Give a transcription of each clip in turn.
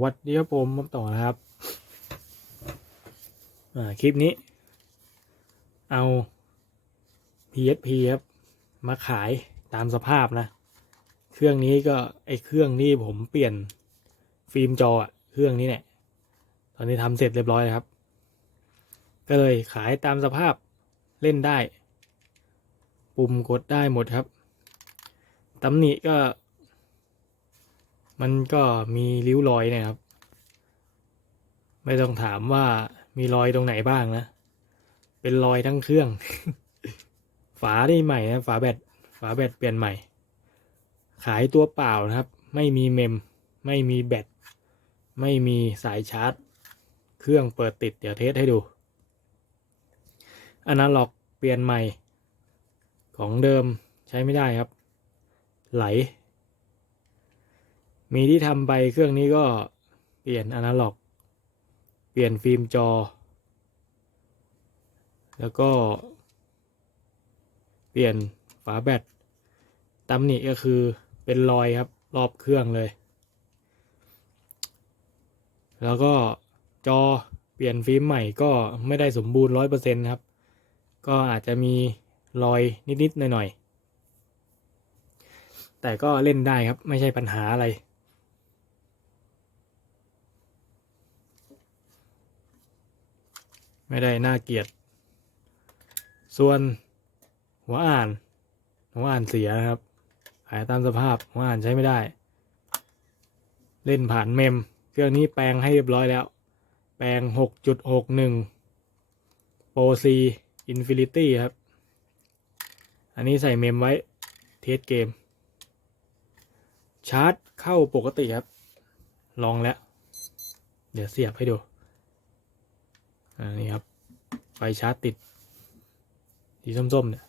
วัสดีครับผมมาต่อนะครับคลิปนี้ เอา PSP ครับมาขายตามสภาพนะ เครื่องนี้ก็ไอเครื่องที่ผมเปลี่ยนฟิล์มจอเครื่องนี้เนี่ยตอนนี้ทำเสร็จเรียบร้อยครับ ก็เลยขายตามสภาพเล่นได้ ปุ่มกดได้หมดครับตำหนิก็ มันก็มีริ้วรอยนะครับ ไม่ต้องถามว่ามีรอยตรงไหนบ้างนะ เป็นรอยทั้งเครื่อง ฝาได้ใหม่นะฝาแบตฝาแบตเปลี่ยนใหม่ ขายตัวเปล่านะครับ ไม่มีเมม ไม่มีแบต ไม่มีสายชาร์จ เครื่องเปิดติดเดี๋ยวเทสให้ดูอนาล็อกเปลี่ยนใหม่ ของเดิมใช้ไม่ได้ครับ ไหล มีที่ทำไปเครื่องนี้ก็เปลี่ยนอนาล็อก เปลี่ยนฟิล์มจอ แล้วก็ เปลี่ยนฝาแบตตำหนิก็คือเป็นรอยครับ รอบเครื่องเลย แล้วก็จอเปลี่ยนฟิล์มใหม่ก็ไม่ได้สมบูรณ์ร้อยเปอร์เซ็นครับ ก็อาจจะมีรอยนิดๆหน่อยๆแต่ก็เล่นได้ครับไม่ใช่ปัญหาอะไร ไม่ได้น่าเกลียด ส่วนหัวอ่าน หัวอ่านเสียนะครับ ขายตามสภาพหัวอ่านใช้ไม่ได้ เล่นผ่านเมม เครื่องนี้แปลงให้เรียบร้อยแล้ว แปลง 6.61 Pro C Infinity ครับ อันนี้ใส่เมมไว้ เทสเกม ชาร์จเข้าปกติครับ ลองแล้ว เดี๋ยวเสียบให้ดู อันนี้ครับ ไฟชาร์จติดสีส้มๆเนี่ย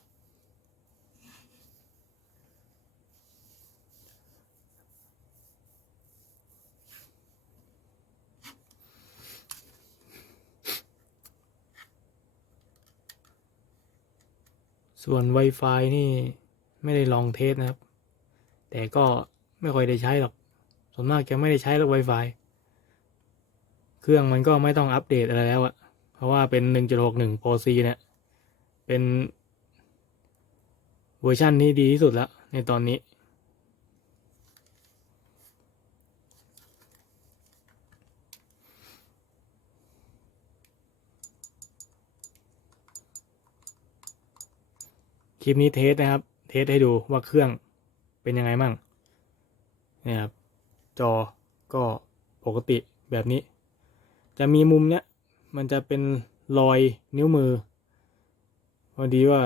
ส่วน Wi-Fi นี่ไม่ได้ลองเทสนะครับ แต่ก็ไม่ค่อยได้ใช้หรอก ส่วนมากจะไม่ได้ใช้หรอก Wi-Fi เครื่องมันก็ไม่ต้องอัปเดตอะไรแล้วอะ ราะว่าเป็น 1.61 Pro C เนี่ย เป็นเวอร์ชันที่ดีที่สุดแล้ว ในตอนนี้ คลิปนี้เทสนะครับ เทสให้ดูว่าเครื่องเป็นยังไงมั่งนี่ครับ จอก็ปกติแบบนี้ จะมีมุมเนี้ย มันจะเป็นรอยนิ้วมือพอดีว่า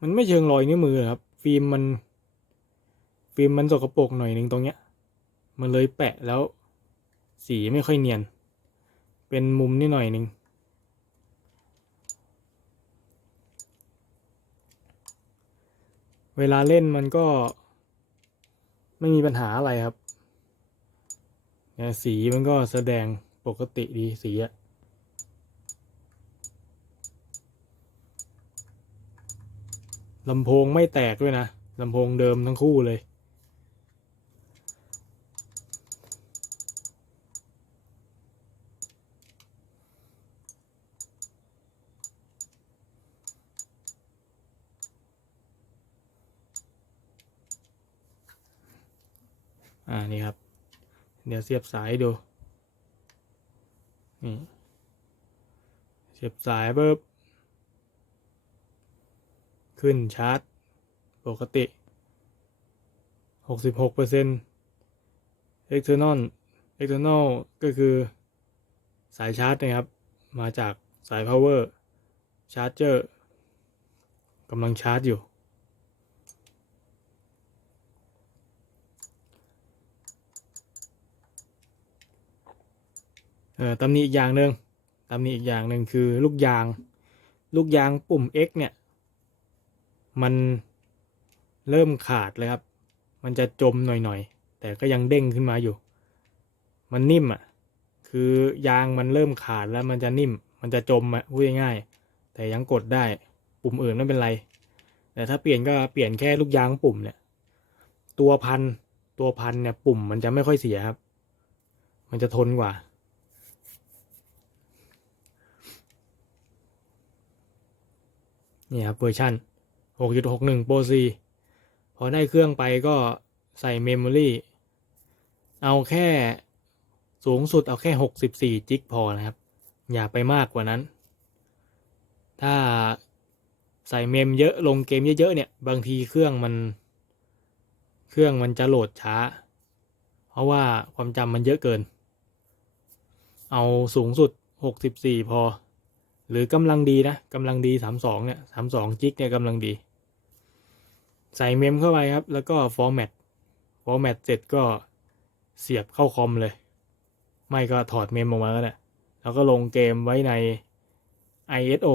มันไม่เชิงรอยนิ้วมือครับ ฟิล์มมัน ฟิล์มมันสกปรกหน่อยหนึ่งตรงเนี้ย มันเลยแปะแล้ว สีไม่ค่อยเนียน เป็นมุมนิดหน่อยหนึ่งเวลาเล่นมันก็ ไม่มีปัญหาอะไรครับ สีมันก็แสดงปกติดีสีอะ ลำโพงไม่แตกด้วยนะลำโพงเดิมทั้งคู่เลย อ่า นี่ครับ เดี๋ยวเสียบสายดู นี่ เสียบสายปุ๊บ ขึ้นชาร์จ ปกติหกสิบหกเปอร์เซ็นต์ external external ก็คือสายชาร์จนะครับ มาจากสาย power charger กำลังชาร์จอยู่ เอ่อตำหนิอีกอย่างหนึ่งตำหนิอีกอย่างหนึ่งคือลูกยาง ลูกยางปุ่ม X เนี่ย มันเริ่มขาดเลยครับ มันจะจมหน่อยๆ แต่ก็ยังเด้งขึ้นมาอยู่ มันนิ่มอะ คือยางมันเริ่มขาดแล้วมันจะนิ่ม มันจะจมอะพูดง่ายๆแต่ยังกดได้ ปุ่มอื่นไม่เป็นไร แต่ถ้าเปลี่ยนก็เปลี่ยนแค่ลูกยางปุ่มเนี่ย ตัวพันตัวพันเนี่ยปุ่มมันจะไม่ค่อยเสียครับ มันจะทนกว่านี่ครับเวอร์ชัน 6.61 Pro 4พอได้เครื่องไปก็ใส่เมมโมรี่เอาแค่สูงสุดเอาแค่ 64จิกพอนะครับ อย่าไปมากกว่านั้น ถ้าใส่เมมเยอะลงเกมเยอะๆเนี่ย บางทีเครื่องมัน เครื่องมันจะโหลดช้า เพราะว่าความจำมันเยอะเกิน เอาสูงสุด 64 พอ หรือกำลังดีนะกำลังดี 32เนี่ย32จิกเนี่ยกำลังดี ใส่เมมเข้าไปครับ แล้วก็ฟอร์แมตฟอร์แมตเสร็จก็เสียบเข้าคอมเลย ไม่ก็ถอดเมมออกมาก็ได้แล้วก็ลงเกมไว้ใน ISO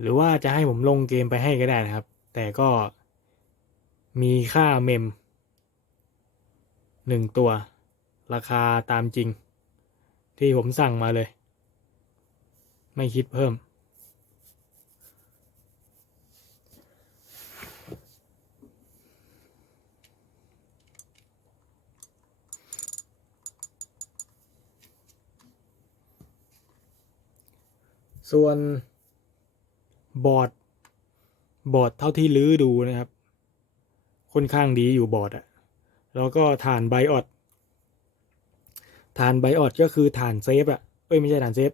หรือว่าจะให้ผมลงเกมไปให้ก็ได้นะครับ แต่ก็มีค่าเมมหนึ่งตัว ราคาตามจริง ที่ผมสั่งมาเลย ไม่คิดเพิ่ม ส่วนบอร์ดบอร์ดเท่าที่ลื้อดูนะครับ ค่อนข้างดีอยู่บอร์ดอะแล้วก็ฐานไบออดฐานไบออดก็คือฐานเซฟอะเอ้ยไม่ใช่ฐานเซฟ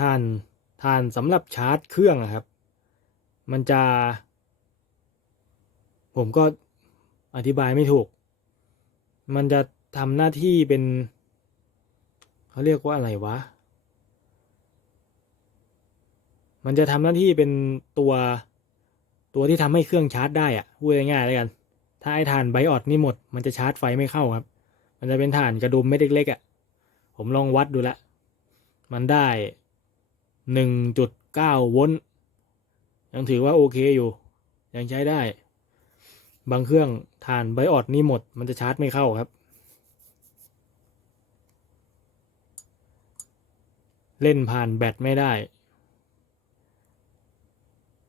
ฐานฐานสำหรับชาร์จเครื่องอะครับ มันจะ ผมก็อธิบายไม่ถูก มันจะทำหน้าที่เป็น เขาเรียกว่าอะไรวะ มันจะทำหน้าที่เป็นตัวตัวที่ทำให้เครื่องชาร์จได้อะพูดง่ายๆแล้วกัน ถ้าไอ้ถ่านไบออดนี่หมด มันจะชาร์จไฟไม่เข้าครับ มันจะเป็นถ่านกระดุมเม็ดเล็กๆอะ่ะ ผมลองวัดดูแล้วมันได้หนึ่งจุดเก้าโวลต์ยังถือว่าโอเคอยู่ ยังใช้ได้ บางเครื่องถ่านไบออดนี่หมด มันจะชาร์จไม่เข้าครับ เล่นผ่านแบตไม่ได้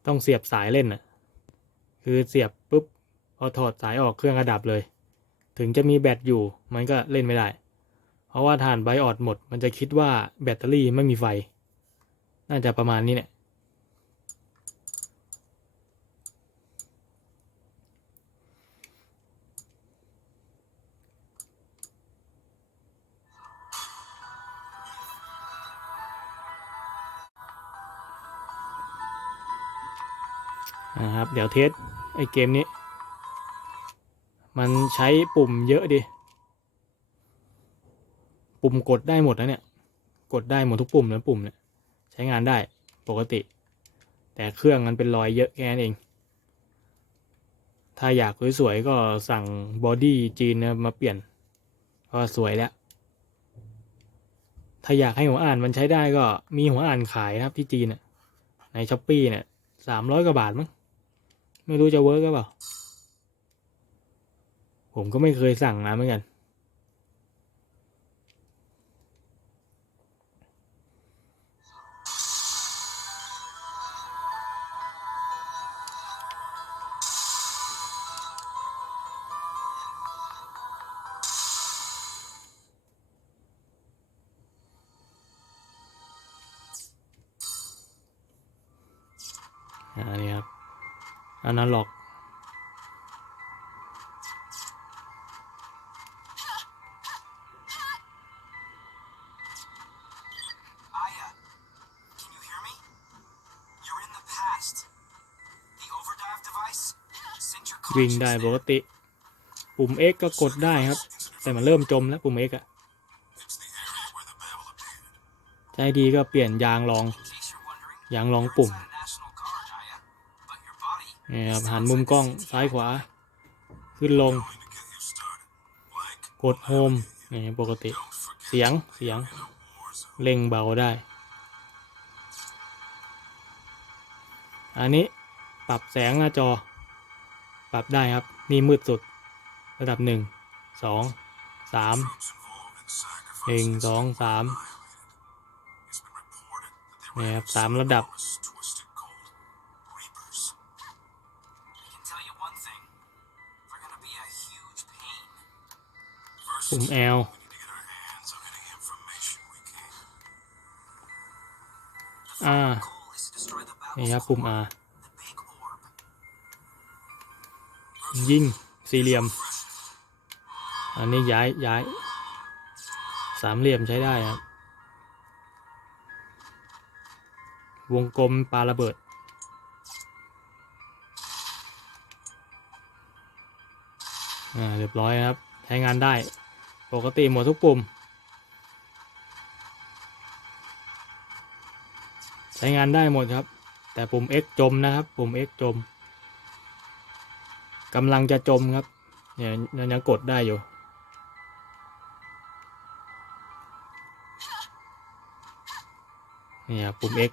ต้องเสียบสายเล่นน่ะ คือเสียบปุ๊บพอถอดสายออกเครื่องกระดับเลย ถึงจะมีแบตอยู่มันก็เล่นไม่ได้ เพราะว่าฐานไบออดหมด มันจะคิดว่าแบตเตอรี่ไม่มีไฟ น่าจะประมาณนี้เนี่ย นะครับเดี๋ยวเทสไอเกมนี้ มันใช้ปุ่มเยอะดิ ปุ่มกดได้หมดนะเนี่ย กดได้หมดทุกปุ่มนะปุ่มเนี่ยใช้งานได้ปกติ แต่เครื่องมันเป็นรอยเยอะแค่นั้นเอง ถ้าอยากสวยๆก็สั่งบอดี้จีนมาเปลี่ยนก็สวยแล้วถ้าอยากให้หัวอ่านมันใช้ได้ก็มีหัวอ่านขายนะครับที่จีนในช้อปปี้เนี่ยสามร้อยกว่าบาทมั้ง ไม่รู้จะเวิร์กหรือเปล่า ผมก็ไม่เคยสั่งมาเหมือนกันอ่านี่ครับ อนาล็อก Aya, can you hear me? You're in the past. The overdrive device sent your วิ่งได้ปกติ ปุ่ม X ก็กดได้ครับ แต่มันเริ่มจมแล้วปุ่ม X อะ It's the area where the babble appeared. ใจดีก็เปลี่ยนยางรอง In case you're wondering, ยางรอง you're ปุ่ม นี่ครับหันมุมกล้องซ้ายขวา ขึ้นลง going to get you started. Blank. กดโฮมนี่ปกติ Don't forget เสียงเสียง in a war zone. เร่งเบาได้ อันนี้ปรับแสงหน้าจอ ปรับได้ครับ นี่มืดสุด ระดับหนึ่งสองสาม Troops involved in sacrifice หนึ่งสองสาม It's been reported that they นี่ were ครับสามระดับ ปุ่ม L อ่านี่ครับปุ่ม R ยิงสี่เหลี่ยม อันนี้ย้ายย้าย สามเหลี่ยมใช้ได้ครับ วงกลมปลาระเบิด อ่า เรียบร้อยครับ ใช้งานได้ ปกติหมดทุกปุ่ม ใช้งานได้หมดครับ แต่ปุ่ม X จมนะครับ ปุ่ม X จมกำลังจะจมครับเนี่ยยังยังกดได้อยู่นี่ครับปุ่ม X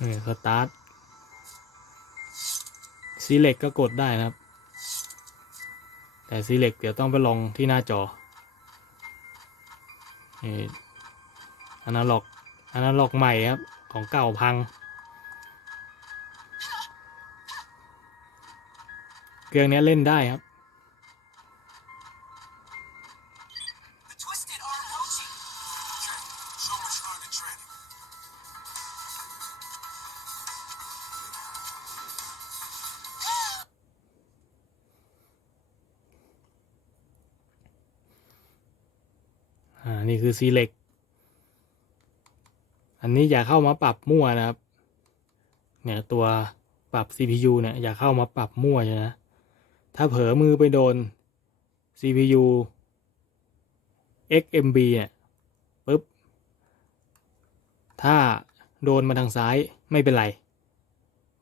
นี่สตาร์ท select ก็กดได้นะครับ แต่สีเหล็กเดี๋ยวต้องไปลองที่หน้าจออนาล็อกอนาล็อกใหม่ครับ ของเก่าพัง เครื่องนี้เล่นได้ครับ อ่านี่คือ select อันนี้อย่าเข้ามาปรับมั่วนะครับ เนี่ยตัวปรับ CPU เนี่ยอย่าเข้ามาปรับมั่วนะ ถ้าเผลอมือไปโดน CPU XMB เนี่ยปุ๊บ ถ้าโดนมาทางซ้ายไม่เป็นไร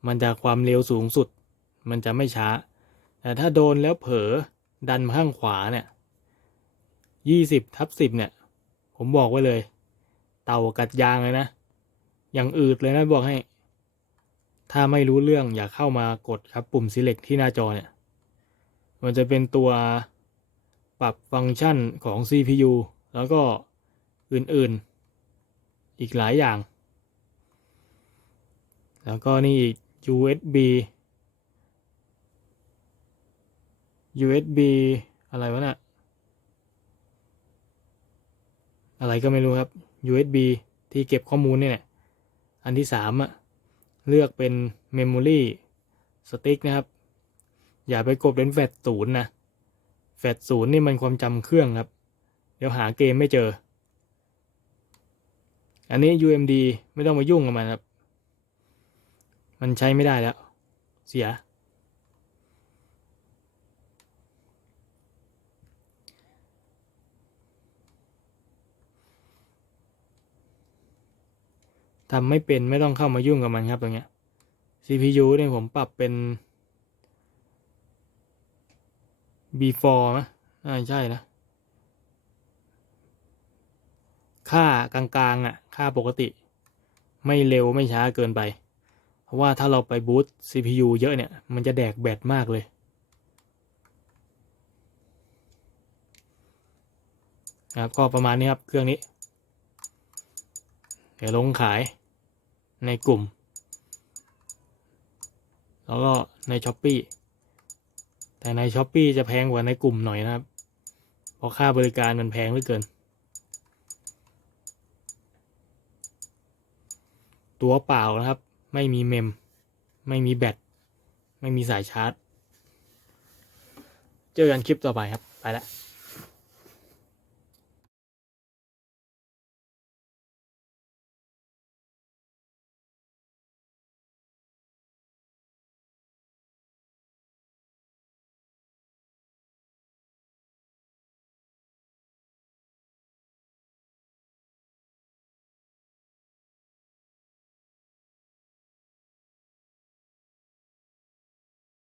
มันจะความเร็วสูงสุด มันจะไม่ช้า แต่ถ้าโดนแล้วเผลอดันมาข้างขวาเนี่ยยี่สิบทับสิบเนี่ย ผมบอกไว้เลย เต่ากัดยางเลยนะ อย่างอืดเลยนะบอกให้ ถ้าไม่รู้เรื่องอย่าเข้ามากดครับ ปุ่ม select ที่หน้าจอเนี่ย มันจะเป็นตัวปรับฟังก์ชันของ CPU แล้วก็อื่นๆ อีกหลายอย่าง แล้วก็นี่อีก USB USB อะไรวะน่ะ อะไรก็ไม่รู้ครับ USB ที่เก็บข้อมูลเนี่ยอันที่สามอะเลือกเป็น Memory Stick นะครับ อย่าไปกดเป็นแฟลชศูนย์นะ แฟลชศูนย์นี่มันความจำเครื่องครับ เดี๋ยวหาเกมไม่เจอ อันนี้ UMD ไม่ต้องมายุ่งกับมันครับ มันใช้ไม่ได้แล้ว เสีย ทำไม่เป็นไม่ต้องเข้ามายุ่งกับมันครับตรงเนี้ย CPU เนี่ยผมปรับเป็น before นะน่าใช่นะ ค่ากลางๆอะ ค่าปกติ ไม่เร็วไม่ช้าเกินไป เพราะว่าถ้าเราไปบูต CPU เยอะเนี่ย มันจะแดกแบตมากเลย นะครับ ก็ประมาณนี้ครับ เครื่องนี้ เดี๋ยวลงขาย ในกลุ่ม แล้วก็ในช้อปปีแต่ในช้อปปีจะแพงกว่าในกลุ่มหน่อยนะครับ เพราะค่าบริการมันแพงเหลือเกิน ตัวเปล่านะครับ ไม่มีเมม ไม่มีแบต ไม่มีสายชาร์จ เจอกันคลิปต่อไปครับ ไปและ